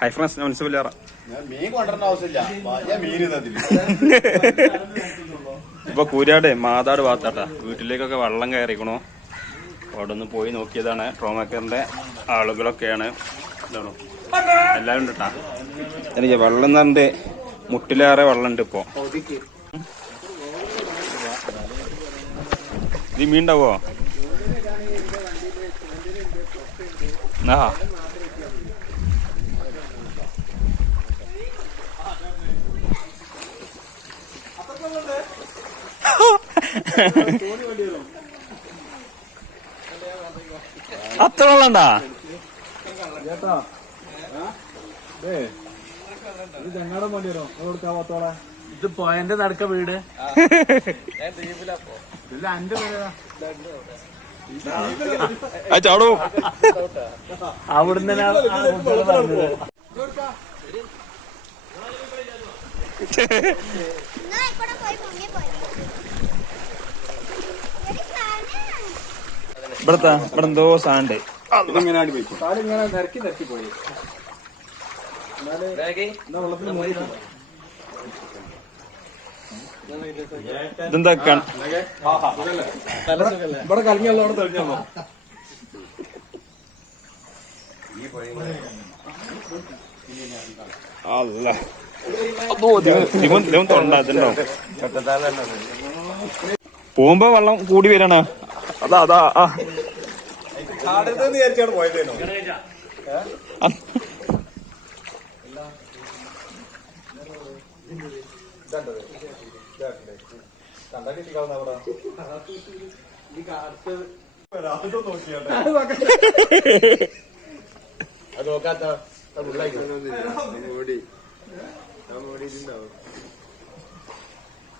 Hi friends മനസ്സിലാറ മീൻ കൊണ്ടുവരേണ്ട ആവശ്യമില്ല. മീൻ ഇപ്പൊ കൂരാട് മാതാട് ഭാഗത്താട്ടാ വീട്ടിലേക്കൊക്കെ വെള്ളം കയറിക്കണോ. അവിടെ ഒന്ന് പോയി നോക്കിയതാണ്. ട്രോമാക്കറിന്റെ ആളുകളൊക്കെയാണ്. ഇതാണോ എല്ലാരും ഉണ്ട് കേട്ടാ. എനിക്ക് വെള്ളം എന്ന് പറഞ്ഞിട്ട് മുട്ടിലേറെ വെള്ളം ഉണ്ട് ഇപ്പൊ. ഇത് മീൻ ഉണ്ടാവോ? ആ അത്ര വെള്ളണ്ടാ? ഇത് പോയന്റെ നടക്ക വീട് ചാടൂ. അവിടുന്ന് ഇവിടെ എന്തോ സാധനം ഇതെന്താ ഇവിടെ കലങ്ങിയുള്ളവിടെ തെളിഞ്ഞോ. അല്ല തൊണ്ടാ പോകുമ്പോ വെള്ളം കൂടി വരണ. അതാ അതാ പോയതേനോ.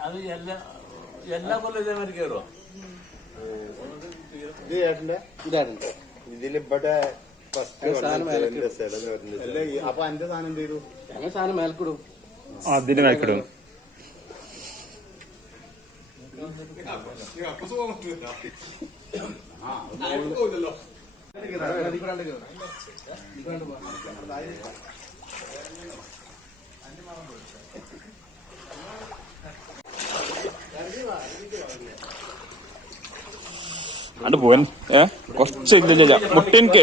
അത് എല്ലാ കൊല്ലം ഇതേമാതിരി കയറുമോ? ഇതിലിവിടെ അപ്പൊ എന്റെ സാധനം എന്ത് ചെയ്തു? ഞങ്ങൾ സാധനം മേൽക്കിടും. അതിന് മേൽക്കിടും. അണ്ട് പോവാൻ കൊറച്ചില്ല മുട്ടിൻക്ക്.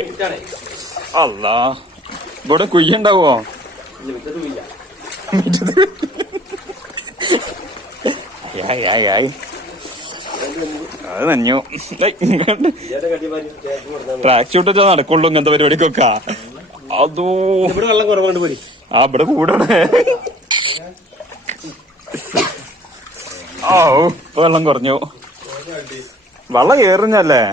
അല്ല ഇവിടെ കുയ്യുണ്ടാവോ? അത് നഞ്ഞു. ട്രാക്ക് ഷൂട്ട് വെച്ചാൽ നടക്കുള്ളൂ ഇങ്ങനത്തെ പരിപാടിക്കൊക്കെ. അതോ വെള്ളം കുറവാണ്ട് പോയി. ആ ഇവിടെ കൂടണേ. ഓ ഇപ്പൊ വെള്ളം കുറഞ്ഞു. വെള്ളം ഏറുന്നല്ലേ?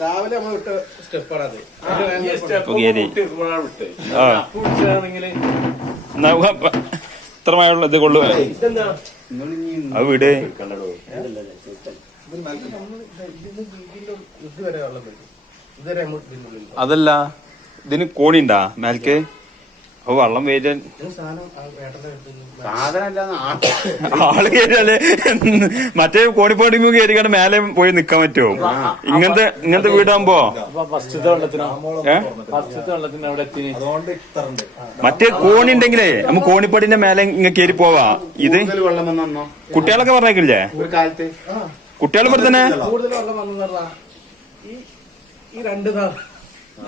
രാവിലെ നമ്മൾ വിട്ട സ്റ്റെപ്പാണത്. ഇത്ര മഴയുള്ള ഇത് കൊള്ളു. അത് വീട് അതല്ല ഇതിന് കോണിണ്ടാ മേൽക്ക്? അപ്പൊ വെള്ളം വേരാൻ ആള് കയറിയാലേ മറ്റേ കോണിപ്പാടി കയറിക്കാണ്ട് മേലെ പോയി നിക്കാൻ പറ്റുമോ? ഇങ്ങനത്തെ വീടാകുമ്പോ മറ്റേ കോണി ഉണ്ടെങ്കിലേ നമുക്ക് കോണിപ്പാടിന്റെ മേലെ ഇങ്ങനെ കയറി പോവാ. ഇത് കുട്ടികളൊക്കെ പറഞ്ഞേക്കില്ലേ? കുട്ടികൾ ഇവിടെ തന്നെ ഈ രണ്ട്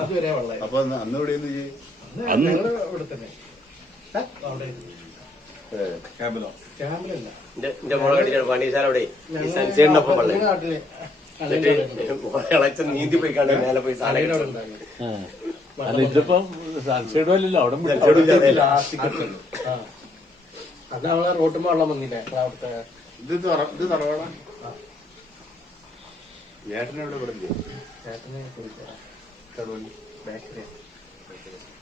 അതുവരെ വെള്ളം. അപ്പൊ അന്ന് ഇവിടെ നീന്തി പോയി കണ്ട മേലെ പോയി ഇതിപ്പോ സൺസൈഡ് പോലല്ലോ അവിടെ. അത് നമ്മളെ റോട്ടുമ്പോ വെള്ളം വന്നില്ലേ അവിടുത്തെ. ഇത് തറവാടാ. ചേട്ടനെവിടെ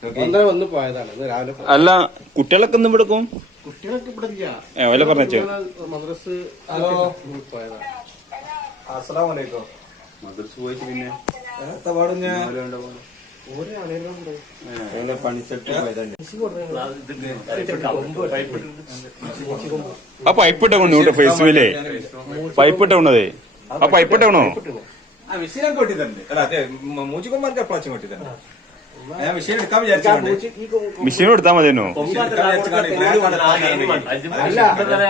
ഇവിടെ വന്ന് പോയതാണ് രാവിലെ. അല്ല കുട്ടികളൊക്കെ ഒന്ന് വിടുക്കും. കുട്ടികളൊക്കെ ഇവിടെ പറഞ്ഞു മദ്രസ് പോയതാണ്. അസ്സലാമു അലൈക്കും. മദ്രസ് പോയിട്ട് പിന്നെ ആ പൈപ്പ് ഇട്ട കൊണ്ടു ഫേസ്ബുക്കിലേ പൈപ്പ് ഇട്ട കൊണ്ടതേ ആ പൈപ്പ് ഇട്ട കൊണ്ടോ വിഷയം കൊട്ടിത്തന്നെ അല്ല അതെ മൂച്ചിക്കൊമ്പന്റെ അപ്രാച്ചും കൊട്ടിത്തന്നെ ഞാൻ വിഷയം എടുക്കാൻ വിചാരിച്ചു മിഷീൻ എടുത്താൽ മതിയോ അല്ല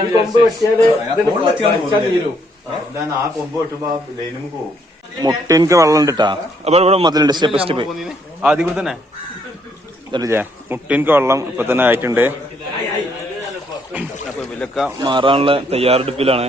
ഈ കൊമ്പ് വെട്ടിയാല് തീരും. ആ കൊമ്പ് വെട്ടുമ്പോ ലൈനും പോവും. മുട്ടിൻക്ക് വെള്ളം ഇട്ടാ അപ്പൊ ഇവിടെ മതിലുണ്ട് സ്റ്റെപ്പ് സ്റ്റെപ്പ് ആദ്യം കൂടെ തന്നെ അല്ലേ മുട്ടിൻക്ക് വെള്ളം ഇപ്പൊ തന്നെ ആയിട്ടുണ്ട് അപ്പൊ ഇവരൊക്കെ മാറാനുള്ള തയ്യാറെടുപ്പിലാണ്.